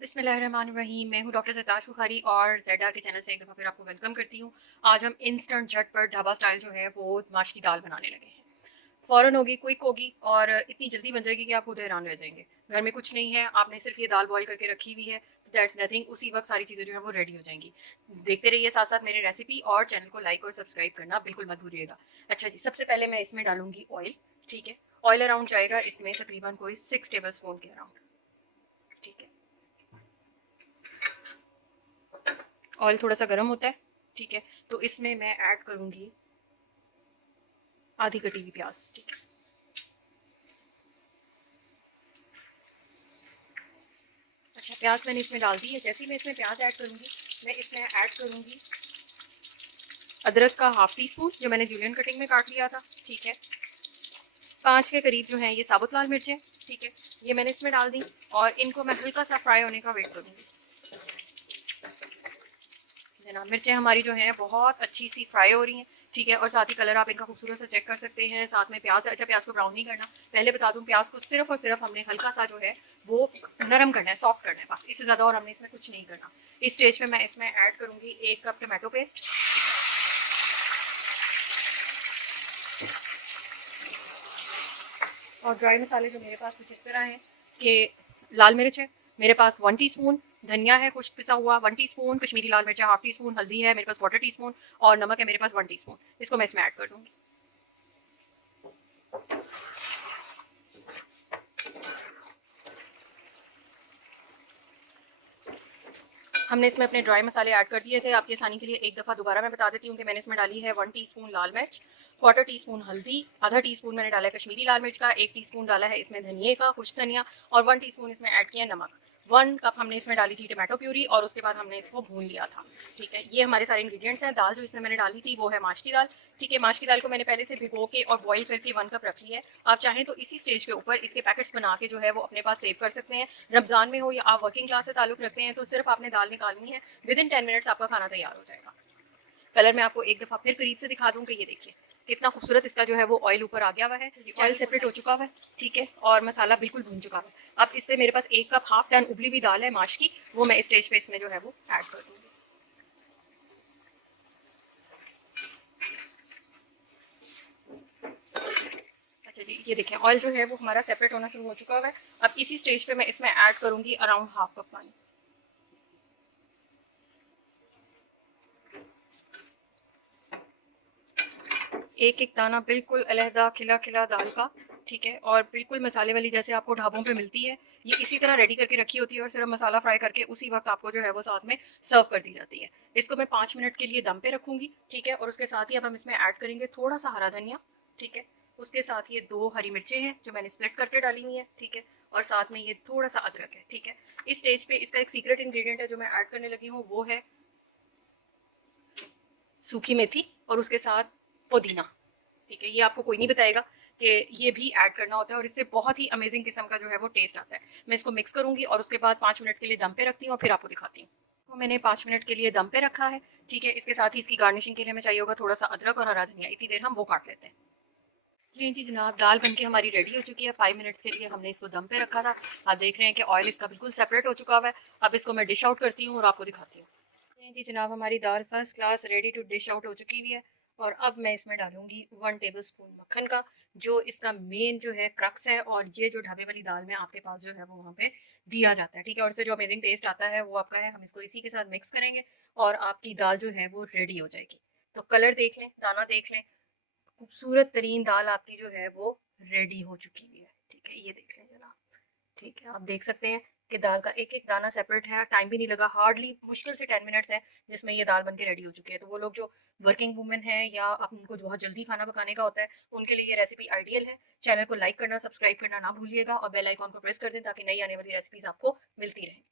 बिस्मिल्लाहिर्रहमानिर्रहीम। मैं हूँ डॉक्टर सताश बुखारी और ज़ेड के चैनल से एक दफ़ा फिर आपको वेलकम करती हूँ। आज हम इंस्टेंट झटपट ढाबा स्टाइल जो है वो माश की दाल बनाने लगे हैं। फ़ौरन होगी, क्विक होगी और इतनी जल्दी बन जाएगी कि आप खुद हैरान रह जाएंगे। घर में कुछ नहीं है, आपने सिर्फ ये दाल बॉईल करके रखी हुई है, तो दैट्स नथिंग। उसी वक्त सारी चीज़ें जो है वो रेडी हो जाएंगी। देखते रहिए साथ साथ मेरी रेसिपी और चैनल को लाइक और सब्सक्राइब करना बिल्कुल मत भूलिएगा। अच्छा जी, सबसे पहले मैं इसमें डालूंगी ऑयल। ठीक है, ऑयल अराउंड जाएगा इसमें तकरीबन कोई 6 टेबल स्पून के अराउंड। ठीक है, ऑयल थोड़ा सा गर्म होता है। ठीक है, तो इसमें मैं ऐड करूंगी आधी कटी हुई प्याज। ठीक है, अच्छा प्याज मैंने इसमें डाल दी है। जैसे ही मैं इसमें प्याज ऐड करूंगी, मैं इसमें ऐड करूंगी अदरक का ½ टी स्पून जो मैंने जूलियन कटिंग में काट लिया था। ठीक है, 5 के करीब जो है ये साबुत लाल मिर्चें। ठीक है, ये मैंने इसमें डाल दी और इनको मैं हल्का सा फ्राई होने का वेट करूंगी। जनाब, मिर्चें हमारी जो हैं बहुत अच्छी सी फ्राई हो रही हैं। ठीक है, और साथ ही कलर आप इनका खूबसूरत सा चेक कर सकते हैं। साथ में प्याज, अच्छा प्याज को ब्राउन नहीं करना, पहले बता दूं, प्याज को सिर्फ और सिर्फ हमने हल्का सा जो है वो नरम करना है, सॉफ्ट करना है, बस इससे ज़्यादा और हमने इसमें कुछ नहीं करना। इस स्टेज पे मैं इसमें ऐड करूंगी 1 कप टमाटो पेस्ट और ड्राई मसाले जो मेरे पास कुछ इस तरह हैं कि लाल मिर्च है मेरे पास 1 टीस्पून, धनिया है खुश्क पिसा हुआ 1 टीस्पून, कश्मीरी लाल मिर्च है ½ टीस्पून, हल्दी है मेरे पास 1/4 टीस्पून और नमक है मेरे पास 1 टीस्पून। इसको मैं इसमें ऐड कर दूंगी। हमने इसमें अपने ड्राई मसाले ऐड कर दिए थे। आपकी आसानी के लिए एक दफ़ा दोबारा मैं बता देती हूँ कि मैंने इसमें डाली है 1 टीस्पून लाल मिर्च, 1/4 टीस्पून हल्दी, ½ टीस्पून मैंने डाला है कश्मीरी लाल मिर्च का, 1 टीस्पून डाला है इसमें धनिए का खुश्क धनिया और 1 टीस्पून इसमें ऐड किया नमक। 1 कप हमने इसमें डाली थी टमाटो प्यूरी और उसके बाद हमने इसको भून लिया था। ठीक है, ये हमारे सारे इंग्रेडिएंट्स हैं। दाल जो इसमें मैंने डाली थी वो है माश की दाल। ठीक है, माश की दाल को मैंने पहले से भिगो के और बॉईल करके 1 कप रख ली है। आप चाहें तो इसी स्टेज के ऊपर इसके पैकेट्स बना के जो है वो अपने पास सेव कर सकते हैं। रमजान में हो या आप वर्किंग क्लास से ताल्लुक रखते हैं तो सिर्फ आपने दाल निकालनी है, विद इन 10 मिनट्स आपका खाना तैयार हो जाएगा। कलर मैं आपको एक दफ़ा फिर करीब से दिखा दूं कि ये देखिए कितना खूबसूरत इसका जो है वो ऑयल ऊपर आ गया हुआ है, ऑयल सेपरेट हो चुका हुआ है। ठीक है, और मसाला बिल्कुल भून चुका है। अब इस पे मेरे पास 1 कप हाफ डन उबली हुई दाल है माश की, वो मैं इस स्टेज पे इसमें जो है वो ऐड कर दूंगी। अच्छा जी, ये देखें ऑयल जो है वो हमारा सेपरेट होना शुरू हो चुका हुआ है। अब इसी स्टेज पे मैं इसमें ऐड करूंगी अराउंड ½ कप पानी। एक एक दाना बिल्कुल अलहदा खिला खिला दाल का। ठीक है, और बिल्कुल मसाले वाली जैसे आपको ढाबों पे मिलती है, ये इसी तरह रेडी करके रखी होती है और सिर्फ मसाला फ्राई करके उसी वक्त आपको जो है वो साथ में सर्व कर दी जाती है। इसको मैं 5 मिनट के लिए दम पे रखूंगी। ठीक है, और उसके साथ ही अब हम इसमें ऐड करेंगे थोड़ा सा हरा धनिया। ठीक है, उसके साथ ये 2 हरी मिर्चें हैं जो मैंने स्प्लिट करके डाली हुई है। ठीक है, और साथ में ये थोड़ा सा अदरक है। ठीक है, इस स्टेज पे इसका एक सीक्रेट इंग्रेडिएंट है जो मैं ऐड करने लगी हूँ, वो है सूखी मेथी और उसके साथ पुदीना। ठीक है, ये आपको कोई नहीं बताएगा कि ये भी ऐड करना होता है और इससे बहुत ही अमेजिंग किस्म का जो है वो टेस्ट आता है। मैं इसको मिक्स करूंगी और उसके बाद 5 मिनट के लिए दम पे रखती हूँ और फिर आपको दिखाती हूँ। तो मैंने 5 मिनट के लिए दम पे रखा है। ठीक है, इसके साथ ही इसकी गार्निशिंग के लिए हमें चाहिए होगा थोड़ा सा अदरक और हरा धनिया। इतनी देर हम वो काट लेते हैं। जी जी जनाब, दाल बनके हमारी रेडी हो चुकी है। 5 मिनट्स के लिए हमने इसको दम पे रखा था। आप देख रहे हैं कि ऑयल इसका बिल्कुल सेपरेट हो चुका हुआ है। अब इसको मैं डिश आउट करती हूँ और आपको दिखाती हूँ। जी जनाब, हमारी दाल first class ready to dish out हो चुकी हुई है और अब मैं इसमें डालूंगी 1 टेबल स्पून मक्खन का, जो इसका मेन जो है क्रक्स है और ये जो ढाबे वाली दाल में आपके पास जो है वो वहाँ पे दिया जाता है। ठीक है, और इससे जो अमेजिंग टेस्ट आता है वो आपका है। हम इसको इसी के साथ मिक्स करेंगे और आपकी दाल जो है वो रेडी हो जाएगी। तो कलर देख लें, दाना देख लें, खूबसूरत तरीन दाल आपकी जो है वो रेडी हो चुकी हुई है। ठीक है, ये देख लें जनाब। ठीक है, आप देख सकते हैं कि दाल का एक एक दाना सेपरेट है। टाइम भी नहीं लगा, हार्डली मुश्किल से 10 मिनट्स है जिसमें ये दाल बन के रेडी हो चुकी है। तो वो लोग जो वर्किंग वुमेन है या आप उनको जो बहुत जल्दी खाना पकाने का होता है, उनके लिए ये रेसिपी आइडियल है। चैनल को लाइक करना, सब्सक्राइब करना ना भूलिएगा और बेल आइकॉन को प्रेस कर दें ताकि नई आने वाली रेसिपीज आपको मिलती रहें।